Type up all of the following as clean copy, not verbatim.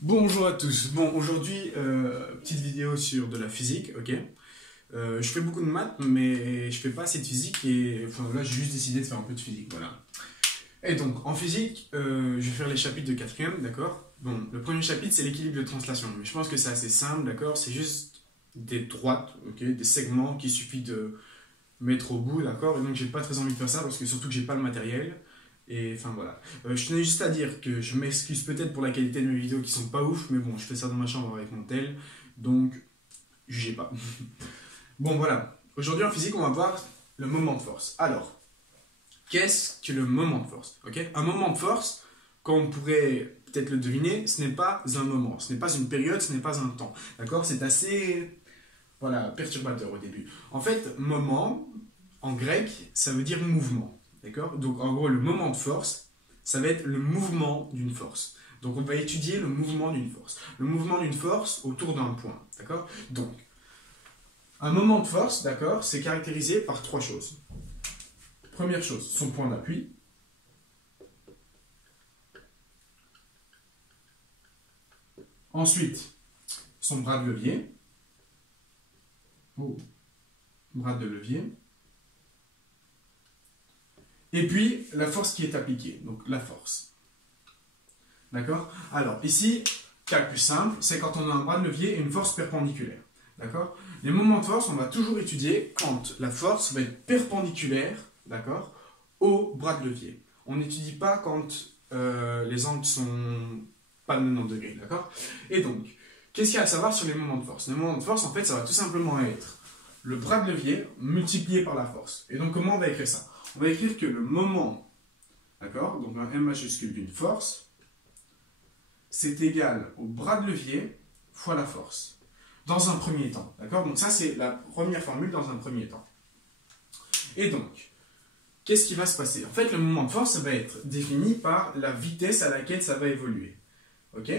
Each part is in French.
Bonjour à tous. Bon, aujourd'hui, petite vidéo sur de la physique, ok. Je fais beaucoup de maths, mais je fais pas assez de physique et enfin, là, j'ai juste décidé de faire un peu de physique, voilà. Et donc, en physique, je vais faire les chapitres de quatrième, d'accord. Bon, le premier chapitre, c'est l'équilibre de translation, mais je pense que c'est assez simple, d'accord. C'est juste des droites, ok, des segments qu'il suffit de mettre au bout, d'accord. Et donc, j'ai pas très envie de faire ça parce que surtout que j'ai pas le matériel. Et enfin voilà. Je tenais juste à dire que je m'excuse peut-être pour la qualité de mes vidéos qui sont pas ouf, mais bon, je fais ça dans ma chambre avec mon tel, donc jugez pas. Bon voilà. Aujourd'hui en physique, on va voir le moment de force. Alors, qu'est-ce que le moment de force? Ok. Un moment de force, comme on pourrait peut-être le deviner, ce n'est pas un moment, ce n'est pas une période, ce n'est pas un temps. D'accord. C'est assez voilà, perturbateur au début. En fait, moment, en grec, ça veut dire mouvement. D'accord. Donc, en gros, le moment de force, ça va être le mouvement d'une force. Donc, on va étudier le mouvement d'une force. Le mouvement d'une force autour d'un point. D'accord. Donc, un moment de force, d'accord, c'est caractérisé par trois choses. Première chose, son point d'appui. Ensuite, son bras de levier. Oh, bras de levier. Et puis, la force qui est appliquée, donc la force. D'accord? Alors, ici, cas le plus simple, c'est quand on a un bras de levier et une force perpendiculaire. D'accord? Les moments de force, on va toujours étudier quand la force va être perpendiculaire, d'accord, au bras de levier. On n'étudie pas quand les angles sont pas de 90 degrés, d'accord? Et donc, qu'est-ce qu'il y a à savoir sur les moments de force? Les moments de force, en fait, ça va tout simplement être le bras de levier multiplié par la force. Et donc, comment on va écrire ça? On va écrire que le moment, d'accord, donc un M majuscule d'une force, c'est égal au bras de levier fois la force, dans un premier temps, d'accord? Donc ça, c'est la première formule dans un premier temps. Et donc, qu'est-ce qui va se passer? En fait, le moment de force, ça va être défini par la vitesse à laquelle ça va évoluer, ok?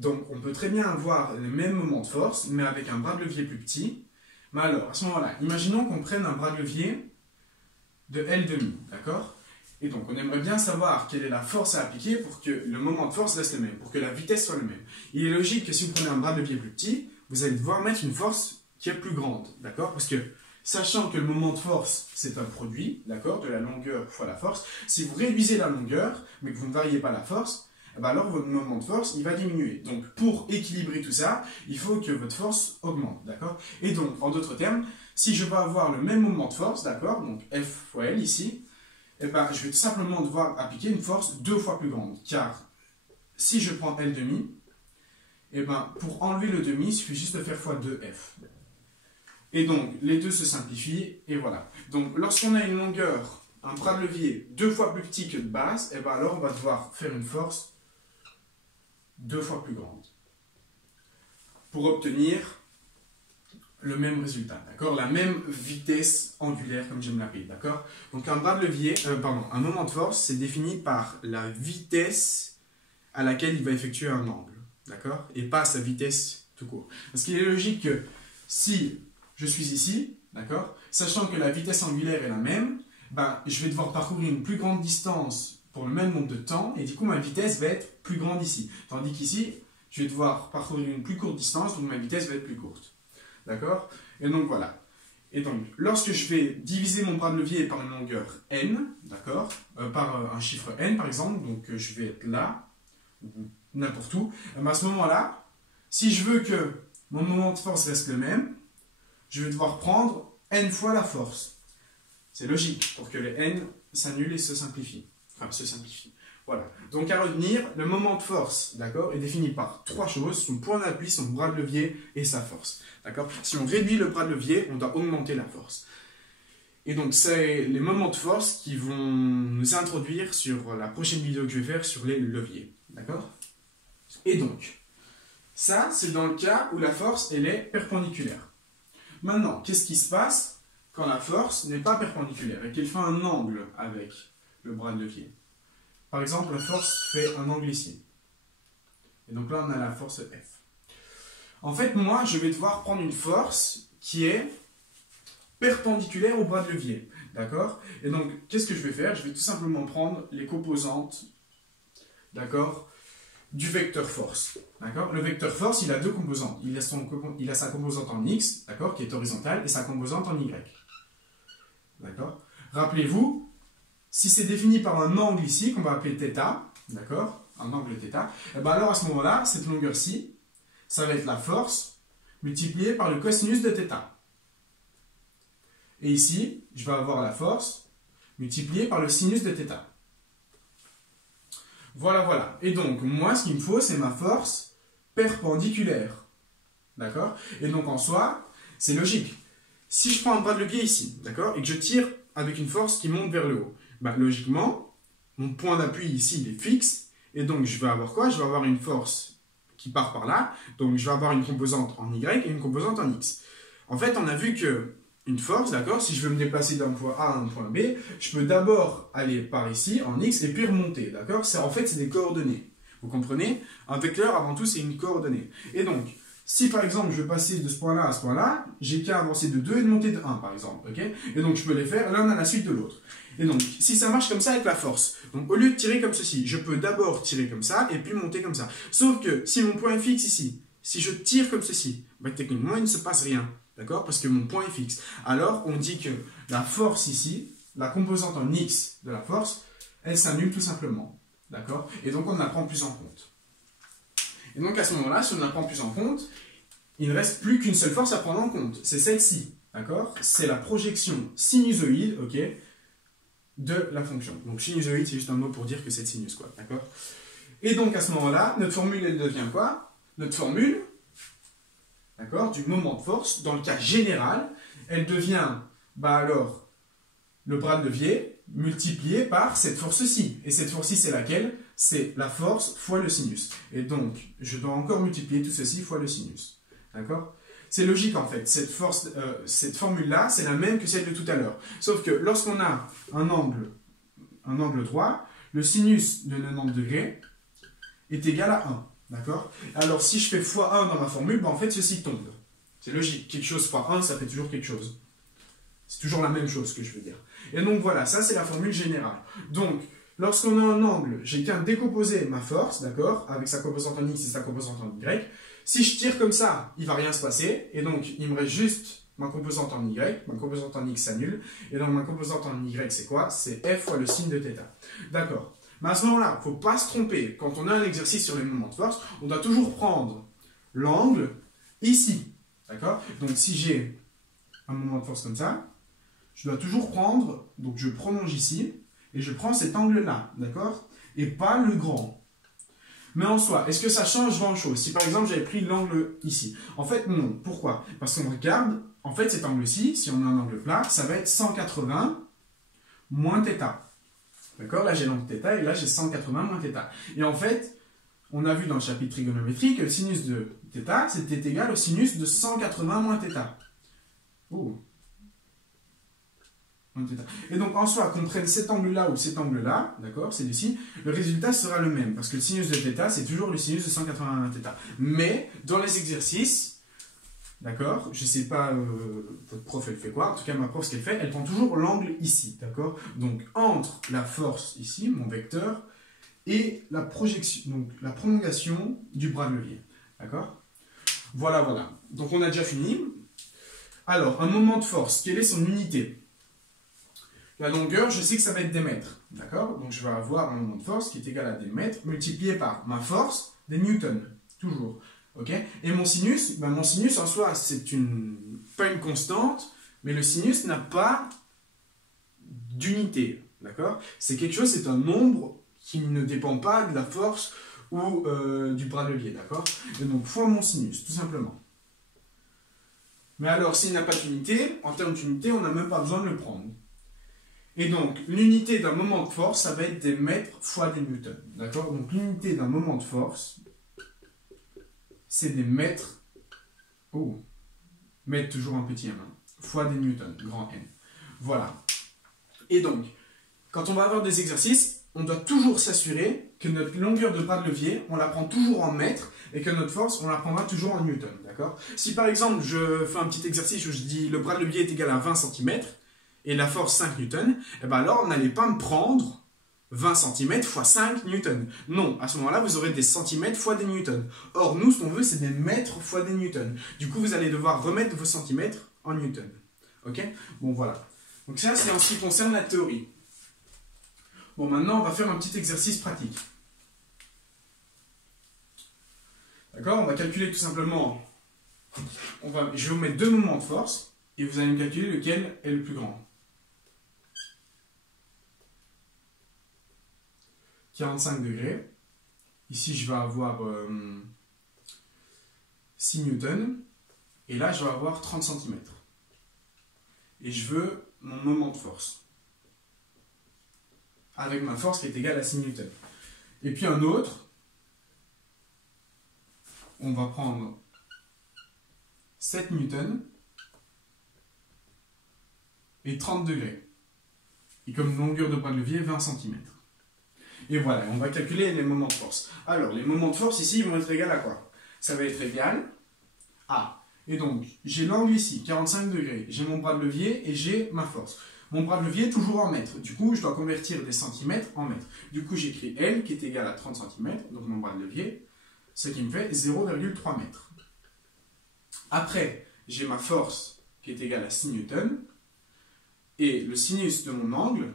Donc, on peut très bien avoir le même moment de force, mais avec un bras de levier plus petit. Mais alors, à ce moment-là, imaginons qu'on prenne un bras de levier de L', d'accord? Et donc, on aimerait bien savoir quelle est la force à appliquer pour que le moment de force reste le même, pour que la vitesse soit le même. Il est logique que si vous prenez un bras de levier plus petit, vous allez devoir mettre une force qui est plus grande, d'accord? Parce que, sachant que le moment de force, c'est un produit, d'accord, de la longueur fois la force, si vous réduisez la longueur, mais que vous ne variez pas la force, eh ben alors votre moment de force, il va diminuer. Donc, pour équilibrer tout ça, il faut que votre force augmente, d'accord? Et donc, en d'autres termes, si je veux avoir le même moment de force, d'accord, donc F fois L ici, eh ben, je vais tout simplement devoir appliquer une force 2 fois plus grande. Car si je prends L', eh ben, pour enlever le demi, il suffit juste de faire fois 2F. Et donc, les deux se simplifient, et voilà. Donc, lorsqu'on a une longueur, un bras de levier 2 fois plus petit que de base, eh ben, alors on va devoir faire une force 2 fois plus grande. Pour obtenir le même résultat, d'accord? La même vitesse angulaire, comme j'aime l'appeler, d'accord? Donc un bras de levier, un moment de force, c'est défini par la vitesse à laquelle il va effectuer un angle, d'accord? Et pas sa vitesse tout court. Parce qu'il est logique que si je suis ici, d'accord? Sachant que la vitesse angulaire est la même, ben, je vais devoir parcourir une plus grande distance pour le même nombre de temps, et du coup ma vitesse va être plus grande ici. Tandis qu'ici, je vais devoir parcourir une plus courte distance, donc ma vitesse va être plus courte. D'accord? Et donc voilà. Et donc, lorsque je vais diviser mon bras de levier par une longueur n, d'accord, par un chiffre n par exemple, donc je vais être là, ou n'importe où, à ce moment-là, si je veux que mon moment de force reste le même, je vais devoir prendre n fois la force. C'est logique, pour que les n s'annulent et se simplifient. Enfin, se simplifient. Voilà. Donc à retenir, le moment de force, d'accord, est défini par trois choses, son point d'appui, son bras de levier et sa force. D'accord? Si on réduit le bras de levier, on doit augmenter la force. Et donc c'est les moments de force qui vont nous introduire sur la prochaine vidéo que je vais faire sur les leviers. D'accord? Et donc, ça c'est dans le cas où la force elle est perpendiculaire. Maintenant, qu'est-ce qui se passe quand la force n'est pas perpendiculaire et qu'elle fait un angle avec le bras de levier? Par exemple, la force fait un angle ici. Et donc là, on a la force F. En fait, moi, je vais devoir prendre une force qui est perpendiculaire au bras de levier. D'accord? Et donc, qu'est-ce que je vais faire? Je vais tout simplement prendre les composantes, d'accord, du vecteur force. D'accord? Le vecteur force, il a deux composantes. Il a sa composante en x, d'accord, qui est horizontale, et sa composante en y. D'accord? Rappelez-vous, si c'est défini par un angle ici, qu'on va appeler θ, d'accord? Un angle θ, et bien alors à ce moment-là, cette longueur-ci, ça va être la force multipliée par le cosinus de θ. Et ici, je vais avoir la force multipliée par le sinus de θ. Voilà, voilà. Et donc, moi, ce qu'il me faut, c'est ma force perpendiculaire. D'accord? Et donc, en soi, c'est logique. Si je prends un bras de levier ici, d'accord, et que je tire avec une force qui monte vers le haut, ben, logiquement, mon point d'appui ici, il est fixe. Et donc, je vais avoir quoi? Je vais avoir une force qui part par là. Donc, je vais avoir une composante en Y et une composante en X. En fait, on a vu que une force, d'accord, si je veux me déplacer d'un point A à un point B, je peux d'abord aller par ici, en X, et puis remonter, d'accord? En fait, c'est des coordonnées. Vous comprenez? Un vecteur, avant tout, c'est une coordonnée. Et donc, si par exemple, je veux passer de ce point-là à ce point-là, j'ai qu'à avancer de 2 et de monter de 1, par exemple, ok? Et donc, je peux les faire l'un à la suite de l'autre. Et donc, si ça marche comme ça avec la force, donc au lieu de tirer comme ceci, je peux d'abord tirer comme ça, et puis monter comme ça. Sauf que, si mon point est fixe ici, si je tire comme ceci, ben, techniquement, il ne se passe rien. D'accord? Parce que mon point est fixe. Alors, on dit que la force ici, la composante en X de la force, elle s'annule tout simplement. D'accord? Et donc, on ne la prend plus en compte. Et donc, à ce moment-là, si on ne la prend plus en compte, il ne reste plus qu'une seule force à prendre en compte. C'est celle-ci. D'accord? C'est la projection sinusoïde, ok, de la fonction. Donc, sinusoïde, c'est juste un mot pour dire que c'est de sinus, quoi. D'accord? Et donc, à ce moment-là, notre formule, elle devient quoi? Notre formule, d'accord, du moment de force, dans le cas général, elle devient, bah alors, le bras de levier multiplié par cette force-ci. Et cette force-ci, c'est laquelle? C'est la force fois le sinus. Et donc, je dois encore multiplier tout ceci fois le sinus. D'accord? C'est logique en fait. Cette formule-là, c'est la même que celle de tout à l'heure. Sauf que lorsqu'on a un angle droit, le sinus de 90 degrés est égal à 1. D'accord? Alors, si je fais x1 dans ma formule, ben, en fait, ceci tombe. C'est logique. Quelque chose fois 1, ça fait toujours quelque chose. C'est toujours la même chose que je veux dire. Et donc, voilà, ça, c'est la formule générale. Donc, lorsqu'on a un angle, j'ai qu'à décomposer ma force, d'accord, avec sa composante en X et sa composante en Y. Si je tire comme ça, il ne va rien se passer. Et donc, il me reste juste ma composante en Y. Ma composante en X s'annule. Et donc, ma composante en Y, c'est quoi? C'est F fois le signe de θ. D'accord? Mais à ce moment-là, il ne faut pas se tromper. Quand on a un exercice sur les moments de force, on doit toujours prendre l'angle ici. D'accord? Donc, si j'ai un moment de force comme ça, je dois toujours prendre, donc je prolonge ici, et je prends cet angle-là. D'accord? Et pas le grand. Mais en soi, est-ce que ça change grand-chose? Si par exemple, j'avais pris l'angle ici. En fait, non. Pourquoi? Parce qu'on regarde, en fait, cet angle-ci, si on a un angle plat, ça va être 180 moins θ. D'accord? Là, j'ai l'angle θ et là, j'ai 180 moins θ. Et en fait, on a vu dans le chapitre trigonométrie que le sinus de θ, c'était égal au sinus de 180 moins θ. Oh. Et donc, en soi, qu'on prenne cet angle-là ou cet angle-là, d'accord, c'est ici, le résultat sera le même. Parce que le sinus de θ, c'est toujours le sinus de 180 moins θ. Mais, dans les exercices, d'accord? Je ne sais pas, votre prof, elle fait quoi? En tout cas, ma prof, ce qu'elle fait, elle prend toujours l'angle ici, d'accord? Donc, entre la force ici, mon vecteur, et la projection, donc la prolongation du bras de levier, d'accord? Voilà, voilà. Donc, on a déjà fini. Alors, un moment de force, quelle est son unité? La longueur, je sais que ça va être des mètres, d'accord? Donc, je vais avoir un moment de force qui est égal à des mètres multiplié par ma force, des newtons, toujours. Okay? Et mon sinus, ben mon sinus en soi, c'est pas une constante, mais le sinus n'a pas d'unité. D'accord? C'est quelque chose, c'est un nombre qui ne dépend pas de la force ou du bras de levier. D'accord? Et donc, fois mon sinus, tout simplement. Mais alors, s'il n'a pas d'unité, en termes d'unité, on n'a même pas besoin de le prendre. Et donc, l'unité d'un moment de force, ça va être des mètres fois des newtons. D'accord? Donc, l'unité d'un moment de force, c'est des mètres, mètres toujours en petit m, fois des newtons, grand N. Voilà. Et donc, quand on va avoir des exercices, on doit toujours s'assurer que notre longueur de bras de levier, on la prend toujours en mètres, et que notre force, on la prendra toujours en newtons. D'accord? Si par exemple, je fais un petit exercice où je dis le bras de levier est égal à 20 cm, et la force 5 newtons, et ben alors, on n'allait pas me prendre 20 cm fois 5 newtons. Non, à ce moment-là, vous aurez des centimètres fois des newtons. Or, nous, ce qu'on veut, c'est des mètres fois des newtons. Du coup, vous allez devoir remettre vos centimètres en newtons. Ok? Bon, voilà. Donc ça, c'est en ce qui concerne la théorie. Bon, maintenant, on va faire un petit exercice pratique. D'accord? On va calculer tout simplement... je vais vous mettre deux moments de force, et vous allez me calculer lequel est le plus grand. 45 degrés. Ici, je vais avoir 6 newtons. Et là, je vais avoir 30 cm. Et je veux mon moment de force. Avec ma force qui est égale à 6 newtons. Et puis un autre. On va prendre 7 newtons. Et 30 degrés. Et comme longueur de bras de levier, 20 cm. Et voilà, on va calculer les moments de force. Alors, les moments de force ici, ils vont être égaux à quoi? Ça va être égal à... Et donc, j'ai l'angle ici, 45 degrés. J'ai mon bras de levier et j'ai ma force. Mon bras de levier est toujours en mètres. Du coup, je dois convertir des centimètres en mètres. Du coup, j'écris L qui est égal à 30 cm, donc mon bras de levier, ce qui me fait 0,3 mètres. Après, j'ai ma force qui est égale à 6 newtons. Et le sinus de mon angle,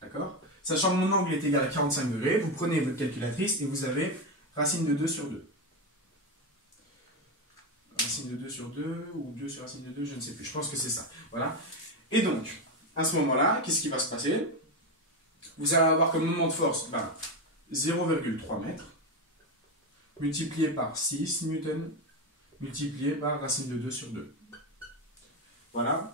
d'accord? Sachant que mon angle est égal à 45 degrés, vous prenez votre calculatrice et vous avez racine de 2 sur 2. Racine de 2 sur 2, ou 2 sur racine de 2, je ne sais plus. Je pense que c'est ça. Voilà. Et donc, à ce moment-là, qu'est-ce qui va se passer? Vous allez avoir comme moment de force 0,3 mètres, multiplié par 6 newtons, multiplié par racine de 2 sur 2. Voilà.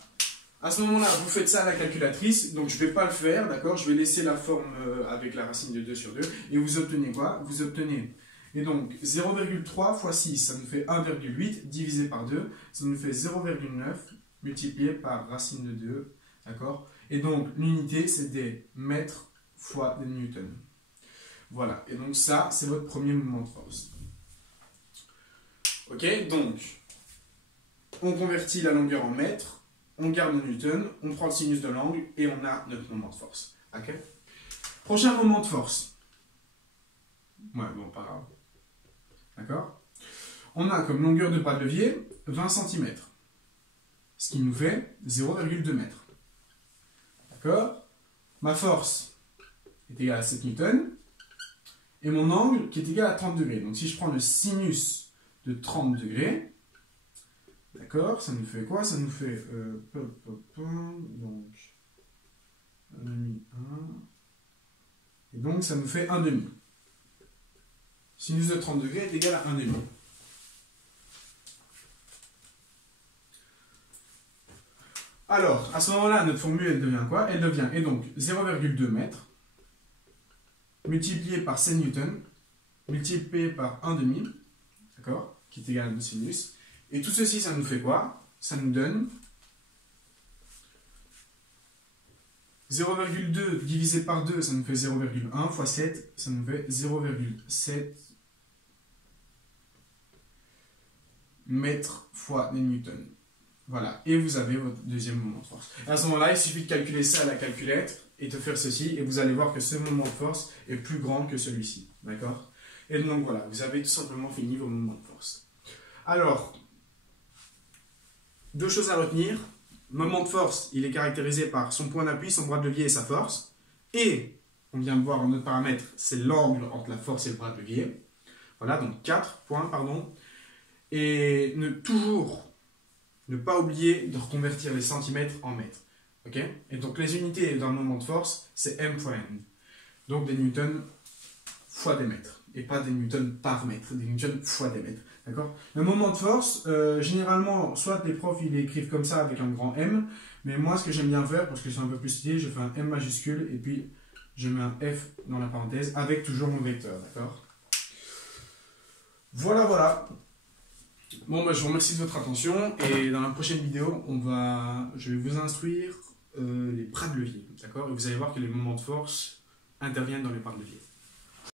À ce moment-là, vous faites ça à la calculatrice, donc je ne vais pas le faire, d'accord? Je vais laisser la forme avec la racine de 2 sur 2, et vous obtenez quoi? Vous obtenez, et donc 0,3 fois 6, ça nous fait 1,8, divisé par 2, ça nous fait 0,9, multiplié par racine de 2, d'accord? Et donc l'unité, c'est des mètres fois des newtons. Voilà, et donc ça, c'est votre premier moment de force. Ok, donc, on convertit la longueur en mètres, on garde le newton, on prend le sinus de l'angle et on a notre moment de force. Ok? Prochain moment de force. Ouais, bon, pas grave. D'accord? On a comme longueur de bras de levier 20 cm. Ce qui nous fait 0,2 m. D'accord? Ma force est égale à 7 newtons. Et mon angle qui est égal à 30 degrés. Donc si je prends le sinus de 30 degrés, d'accord, ça nous fait quoi? Ça nous fait donc 1,5, 1. Et donc ça nous fait 1,5. Sinus de 30 degrés est égal à 1,5. Alors, à ce moment-là, notre formule, elle devient quoi? Elle devient, et donc 0,2 mètres, multiplié par 7 newtons, multiplié par 1,5, d'accord, qui est égal à 2 sinus. Et tout ceci, ça nous fait quoi? Ça nous donne 0,2 divisé par 2, ça nous fait 0,1 fois 7, ça nous fait 0,7 mètres fois des newtons. Voilà, et vous avez votre deuxième moment de force. À ce moment-là, il suffit de calculer ça à la calculette et de faire ceci, et vous allez voir que ce moment de force est plus grand que celui-ci. D'accord? Et donc voilà, vous avez tout simplement fini vos moments de force. Alors, deux choses à retenir. Moment de force, il est caractérisé par son point d'appui, son bras de levier et sa force. Et, on vient de voir un autre paramètre, c'est l'angle entre la force et le bras de levier. Voilà, donc 4 points, pardon. Et toujours ne pas oublier de reconvertir les centimètres en mètres. Ok? Et donc les unités d'un moment de force, c'est M fois N. Donc des newtons fois des mètres. Et pas des newtons par mètre, des newtons fois des mètres. D'accord? Le moment de force, généralement, soit les profs ils l'écrivent comme ça avec un grand M, mais moi ce que j'aime bien faire, parce que c'est un peu plus stylé, je fais un M majuscule et puis je mets un F dans la parenthèse avec toujours mon vecteur. D'accord? Voilà, voilà. Bon, bah, je vous remercie de votre attention et dans la prochaine vidéo, je vais vous instruire les bras de levier. D'accord? Et vous allez voir que les moments de force interviennent dans les bras de levier.